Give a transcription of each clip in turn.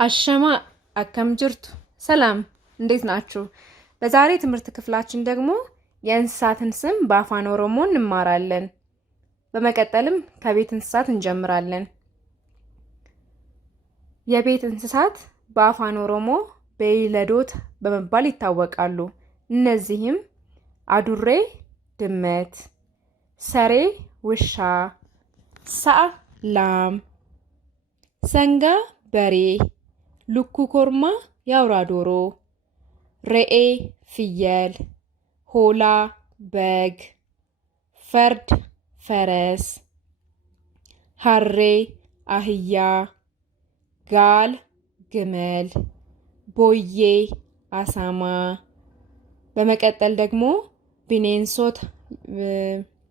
አሸማ አከም ጅርቱ ሰላም እንዴት ናችሁ? በዛሬ ትምህርት ክፍላችን ደግሞ የእንስሳትን ስም በአፋን ኦሮሞ እንማራለን። በመቀጠልም ከቤት እንስሳት እንጀምራለን። የቤት እንስሳት በአፋን ኦሮሞ በይለዶት በመባል ይታወቃሉ። እነዚህም አዱሬ ድመት፣ ሰሬ ውሻ፣ ሳአ ላም፣ ሰንጋ በሬ፣ ሉኩ ኮርማ የአውራ ዶሮ፣ ሬኤ ፍየል፣ ሆላ በግ፣ ፈርድ ፈረስ፣ ሀሬ አህያ፣ ጋል ግመል፣ ቦዬ አሳማ። በመቀጠል ደግሞ ቢኔንሶት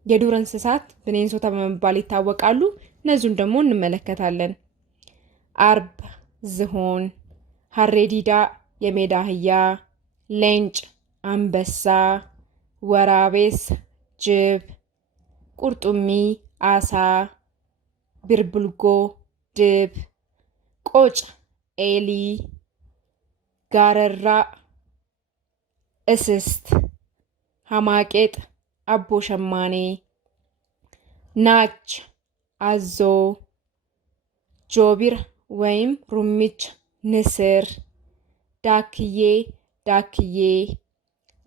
የዱር እንስሳት ቢኔንሶታ በመባል ይታወቃሉ። እነዚህን ደግሞ እንመለከታለን። አርብ ዝሆን፣ ሀሬዲዳ የሜዳ አህያ፣ ሌንጭ አንበሳ፣ ወራቤስ ጅብ፣ ቁርጡሚ አሳ፣ ቢርብልጎ ድብ፣ ቆጭ ኤሊ፣ ጋረራ እስስት፣ ሀማቄጥ አቦ ሸማኔ፣ ናች አዞ፣ ጆቢር ወይም ሩሚች ንስር፣ ዳክዬ ዳክዬ፣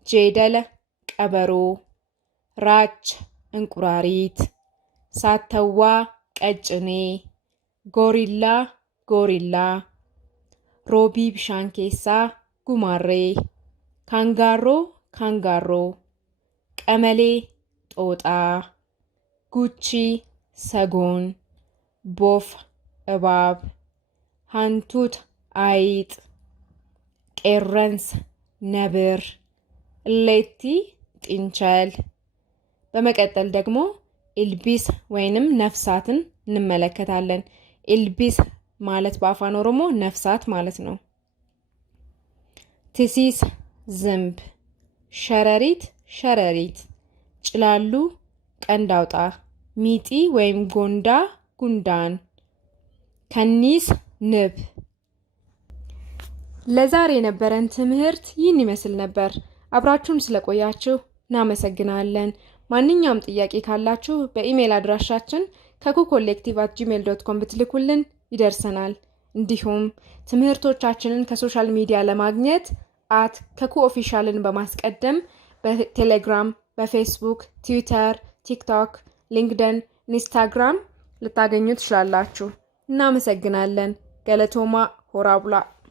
ጄደለ ቀበሮ፣ ራች እንቁራሪት፣ ሳተዋ ቀጭኔ፣ ጎሪላ ጎሪላ፣ ሮቢ ብሻንኬሳ ጉማሬ፣ ካንጋሮ ካንጋሮ፣ ቀመሌ ጦጣ፣ ጉቺ ሰጎን፣ ቦፍ እባብ፣ ሃንቱት አይጥ፣ ቄረንስ ነብር፣ እሌቲ ጥንቸል። በመቀጠል ደግሞ ኢልቢስ ወይንም ነፍሳትን እንመለከታለን። ኢልቢስ ማለት በአፋን ኦሮሞ ነፍሳት ማለት ነው። ትሲስ ዝንብ፣ ሸረሪት ሸረሪት፣ ጭላሉ ቀንድ አውጣ፣ ሚጢ ወይም ጎንዳ ጉንዳን፣ ከኒስ ንብ። ለዛሬ የነበረን ትምህርት ይህን ይመስል ነበር። አብራችሁን ስለቆያችሁ እናመሰግናለን። ማንኛውም ጥያቄ ካላችሁ በኢሜል አድራሻችን kakuucollective@gmail.com ብትልኩልን ይደርሰናል። እንዲሁም ትምህርቶቻችንን ከሶሻል ሚዲያ ለማግኘት @kakuuofficialን በማስቀደም በቴሌግራም፣ በፌስቡክ፣ ትዊተር፣ ቲክቶክ፣ ሊንክድን፣ ኢንስታግራም ልታገኙ ትችላላችሁ። እናመሰግናለን። ገለቶማ ሆራቡላ